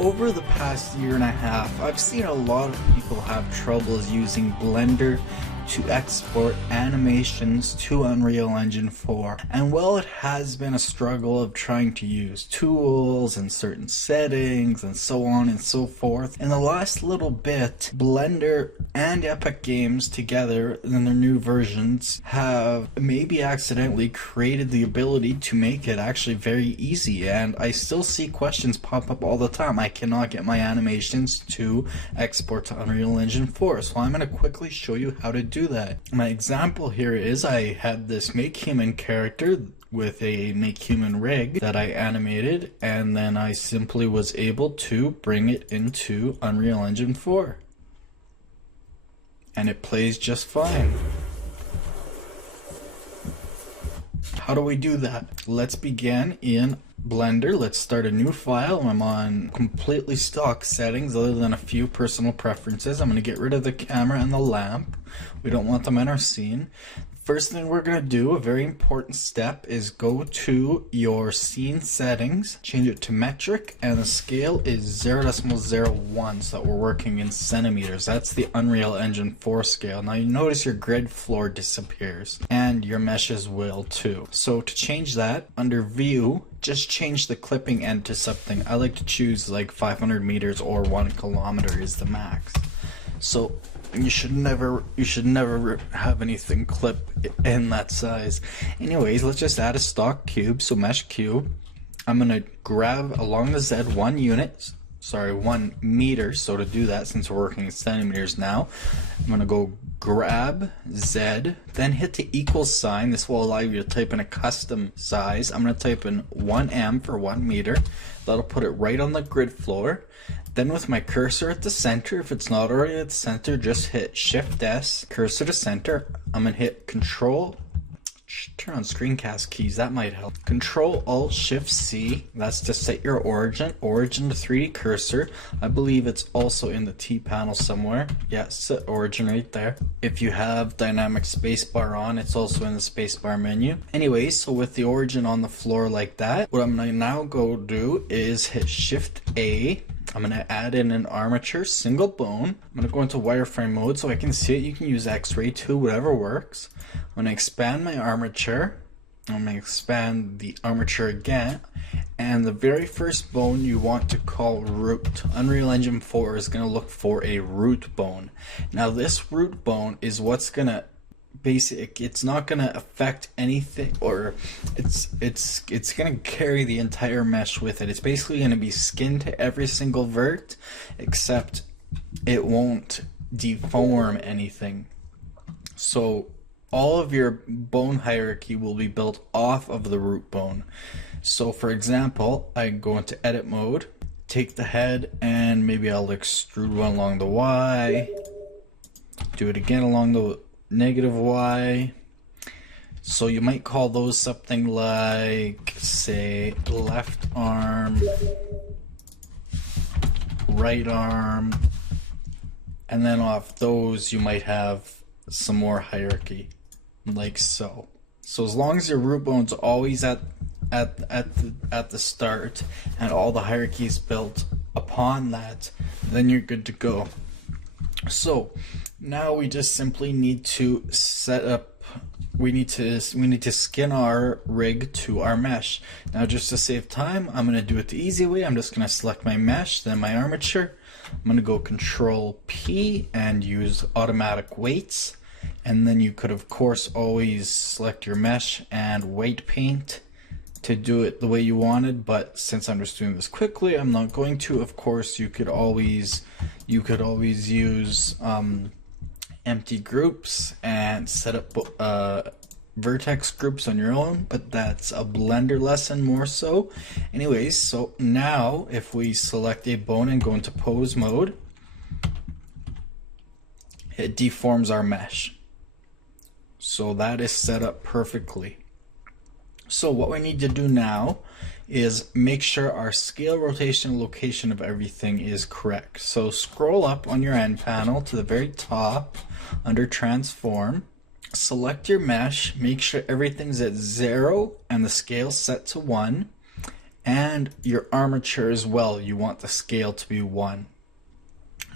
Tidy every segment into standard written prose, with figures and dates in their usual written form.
Over the past year and a half, I've seen a lot of people have troubles using Blender to export animations to Unreal Engine 4. And while it has been a struggle of trying to use tools and certain settings and so on and so forth, in the last little bit, Blender and Epic Games together in their new versions have maybe accidentally created the ability to make it actually very easy. And I still see questions pop up all the time. I cannot get my animations to export to Unreal Engine 4, so I'm going to quickly show you how to do that. My example here is I had this Make Human character with a Make Human rig that I animated, and then I simply was able to bring it into Unreal Engine 4. And it plays just fine. How do we do that? Let's begin in Blender. Let's start a new file. I'm on completely stock settings other than a few personal preferences. I'm going to get rid of the camera and the lamp. We don't want them in our scene. First thing we're going to do, a very important step, is go to your scene settings, change it to metric, and the scale is 0.01, so that we're working in centimeters. That's the Unreal Engine 4 scale. Now you notice your grid floor disappears, and your meshes will too. So to change that, under View, just change the clipping end to something. I like to choose like 500 meters or 1 kilometer is the max. So you should never have anything clip in that size. Anyways, let's just add a stock cube, so mesh cube. I'm gonna grab along the Z 1 unit, sorry, 1 meter. So to do that, since we're working in centimeters now, I'm gonna go grab Z, then hit the equal sign. This will allow you to type in a custom size. I'm gonna type in 1M for 1 meter. That'll put it right on the grid floor. Then with my cursor at the center, if it's not already at the center, just hit Shift S, cursor to center. I'm gonna hit Control, turn on screencast keys, that might help. Control Alt Shift C, that's to set your origin to 3D cursor. I believe it's also in the T panel somewhere. Yeah, set origin right there. If you have dynamic spacebar on, it's also in the spacebar menu. Anyways, so with the origin on the floor like that, what I'm gonna now go do is hit Shift A. I'm going to add in an armature, single bone. I'm going to go into wireframe mode so I can see it. You can use X-ray too, whatever works. I'm going to expand my armature. I'm going to expand the armature again. And the very first bone you want to call root. Unreal Engine 4 is going to look for a root bone. Now this root bone is what's going to it's not going to affect anything, or it's going to carry the entire mesh with it. It's basically going to be skin to every single vert, except it won't deform anything. So all of your bone hierarchy will be built off of the root bone. So for example, I go into edit mode, take the head, and maybe I'll extrude one along the Y, do it again along the negative Y. So you might call those something like, say, left arm, right arm, and then off those you might have some more hierarchy, like so. So as long as your root bone's always at the start and all the hierarchy is built upon that, then you're good to go. So now we just simply need to set up, we need to skin our rig to our mesh. Now just to save time, I'm going to do it the easy way. I'm just going to select my mesh, then my armature. I'm going to go Control P and use automatic weights. And then you could of course always select your mesh and weight paint to do it the way you wanted, but since I'm just doing this quickly, I'm not going to. Of course, you could always use empty groups and set up vertex groups on your own, but that's a Blender lesson more so. Anyways, so now if we select a bone and go into pose mode, it deforms our mesh. So that is set up perfectly. So what we need to do now is make sure our scale, rotation, location of everything is correct. So scroll up on your end panel to the very top under transform, select your mesh, make sure everything's at 0 and the scale set to 1, And your armature as well, you want the scale to be 1.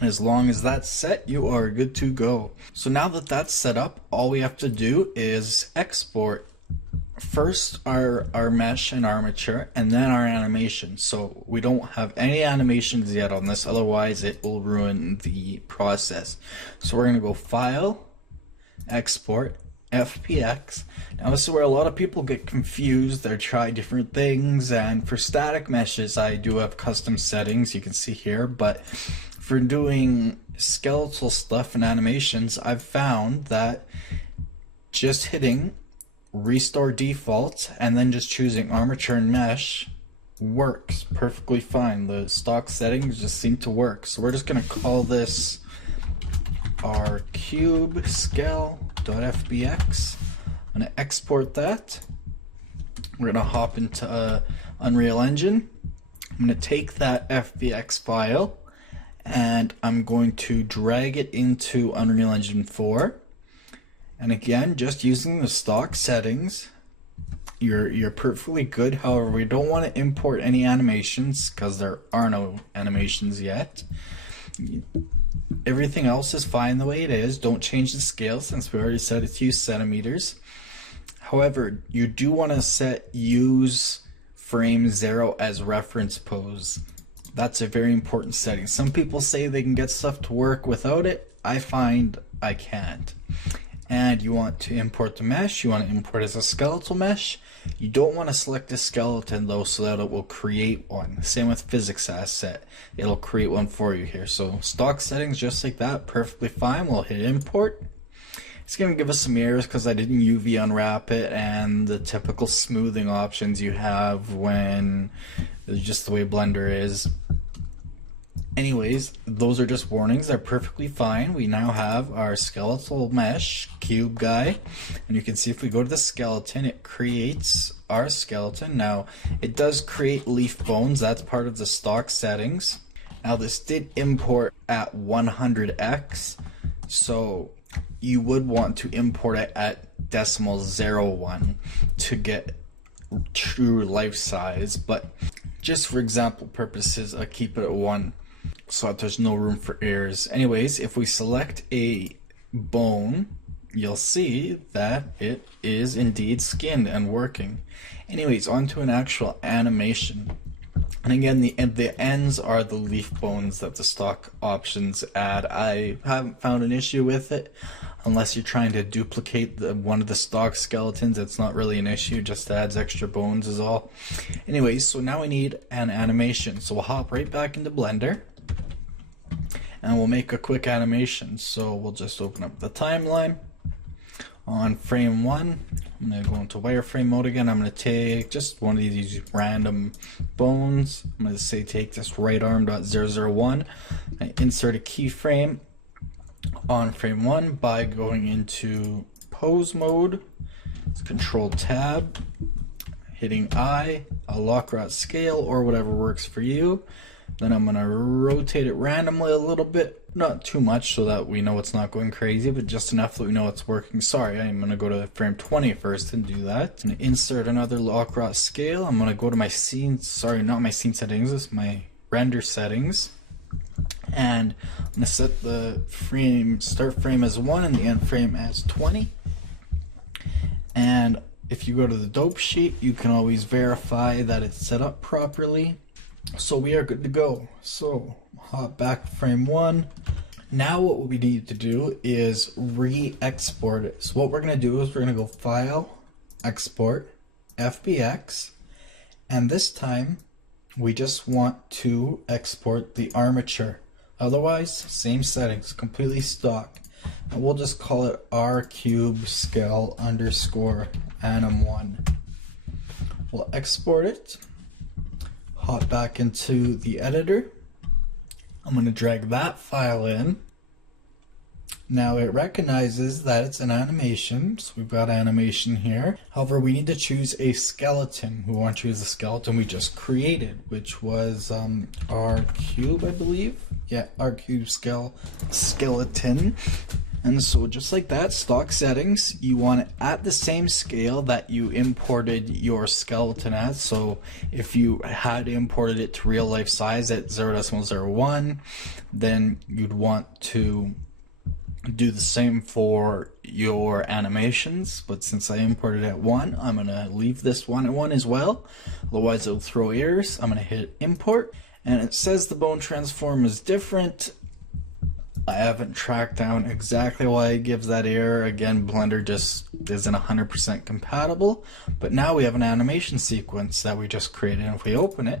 As long as that's set, you are good to go. So now that that's set up, all we have to do is export first our mesh and armature, and then our animation. So we don't have any animations yet on this, otherwise it will ruin the process. So we're gonna go File, Export, FPX. Now this is where a lot of people get confused. They try different things, and for static meshes I do have custom settings you can see here, but for doing skeletal stuff and animations, I've found that just hitting restore default and then just choosing armature and mesh works perfectly fine. The stock settings just seem to work. So we're just going to call this our cube scale.fbx. I'm going to export that. We're going to hop into Unreal Engine. I'm going to take that FBX file and I'm going to drag it into Unreal Engine 4. And again, just using the stock settings, you're perfectly good. However, we don't want to import any animations because there are no animations yet. Everything else is fine the way it is. Don't change the scale since we already set it to use centimeters. However, you do want to set use frame 0 as reference pose. That's a very important setting. Some people say they can get stuff to work without it. I find I can't. And you want to import the mesh. You want to import as a skeletal mesh. You don't want to select a skeleton though, so that it will create one. Same with physics asset. It'll create one for you here. So stock settings just like that, perfectly fine. We'll hit import. It's going to give us some errors because I didn't UV unwrap it, and the typical smoothing options you have when just the way Blender is. Anyways, those are just warnings. They're perfectly fine. We now have our skeletal mesh cube guy, and you can see if we go to the skeleton, it creates our skeleton. Now it does create leaf bones. That's part of the stock settings. Now this did import at 100x, so you would want to import it at .01 to get true life size, but just for example purposes I keep it at 1 so that there's no room for errors. Anyways, if we select a bone, you'll see that it is indeed skinned and working. Anyways, onto an actual animation. And again, the ends are the leaf bones that the stock options add. I haven't found an issue with it. Unless you're trying to duplicate one of the stock skeletons, it's not really an issue, just adds extra bones is all. Anyways, so now we need an animation. So we'll hop right back into Blender and we'll make a quick animation. So we'll just open up the timeline. On frame 1, I'm going to go into wireframe mode again. I'm going to take just one of these random bones. I'm going to say take this right arm.001. I insert a keyframe on frame 1 by going into pose mode. It's Control Tab, hitting I. I'll lock or scale or whatever works for you. Then I'm going to rotate it randomly a little bit, not too much so that we know it's not going crazy, but just enough that we know it's working. Sorry, I'm going to go to frame 20 first and do that. I'm going to insert another lock or scale. I'm going to go to my scene, sorry, not my scene settings, this is my render settings. And I'm going to set the frame start frame as 1 and the end frame as 20. And if you go to the dope sheet, you can always verify that it's set up properly. So we are good to go. So hop back to frame 1. Now what we need to do is re-export it. So what we're going to do is we're going to go File, Export, FBX, and this time we just want to export the armature. Otherwise, same settings, completely stock. And we'll just call it rcube_scale_anim1. We'll export it. Hop back into the editor. I'm going to drag that file in. Now it recognizes that it's an animation, so we've got animation here. However, we need to choose a skeleton. We want to choose the skeleton we just created, which was our cube, I believe. Yeah, our cube skeleton. And so just like that, stock settings, you want it at the same scale that you imported your skeleton at. So if you had imported it to real life size at 0.01, then you'd want to do the same for your animations. But since I imported at 1, I'm going to leave this one at 1 as well. Otherwise it'll throw errors. I'm going to hit import, and it says the bone transform is different. I haven't tracked down exactly why it gives that error. Again, Blender just isn't 100% compatible. But now we have an animation sequence that we just created, and if we open it,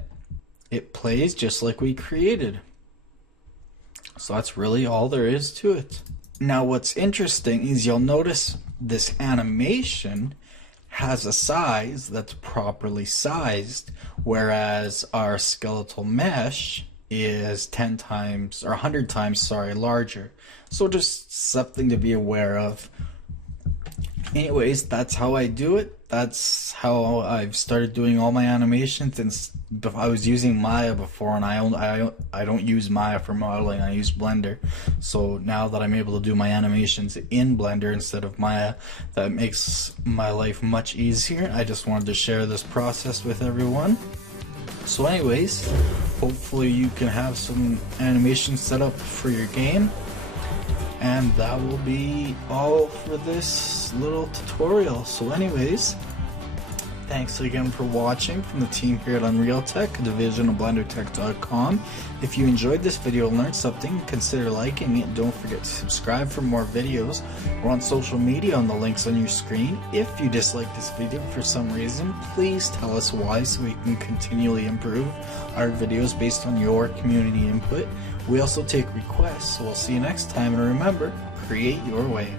it plays just like we created. So that's really all there is to it. Now what's interesting is you'll notice this animation has a size that's properly sized, whereas our skeletal mesh is 10 times or 100 times larger. So just something to be aware of. Anyways, that's how I do it. That's how I've started doing all my animations. And I was using Maya before, and I don't use Maya for modeling. I use Blender. So now that I'm able to do my animations in Blender instead of Maya, that makes my life much easier. I just wanted to share this process with everyone. So anyways, hopefully you can have some animations set up for your game. And that will be all for this little tutorial. So anyways, thanks again for watching from the team here at Unreal Tech, a division of BlenderTech.com. If you enjoyed this video and learned something, consider liking it. Don't forget to subscribe for more videos. We're on social media on the links on your screen. If you dislike this video for some reason, please tell us why so we can continually improve our videos based on your community input. We also take requests, so we'll see you next time, and remember, create your way.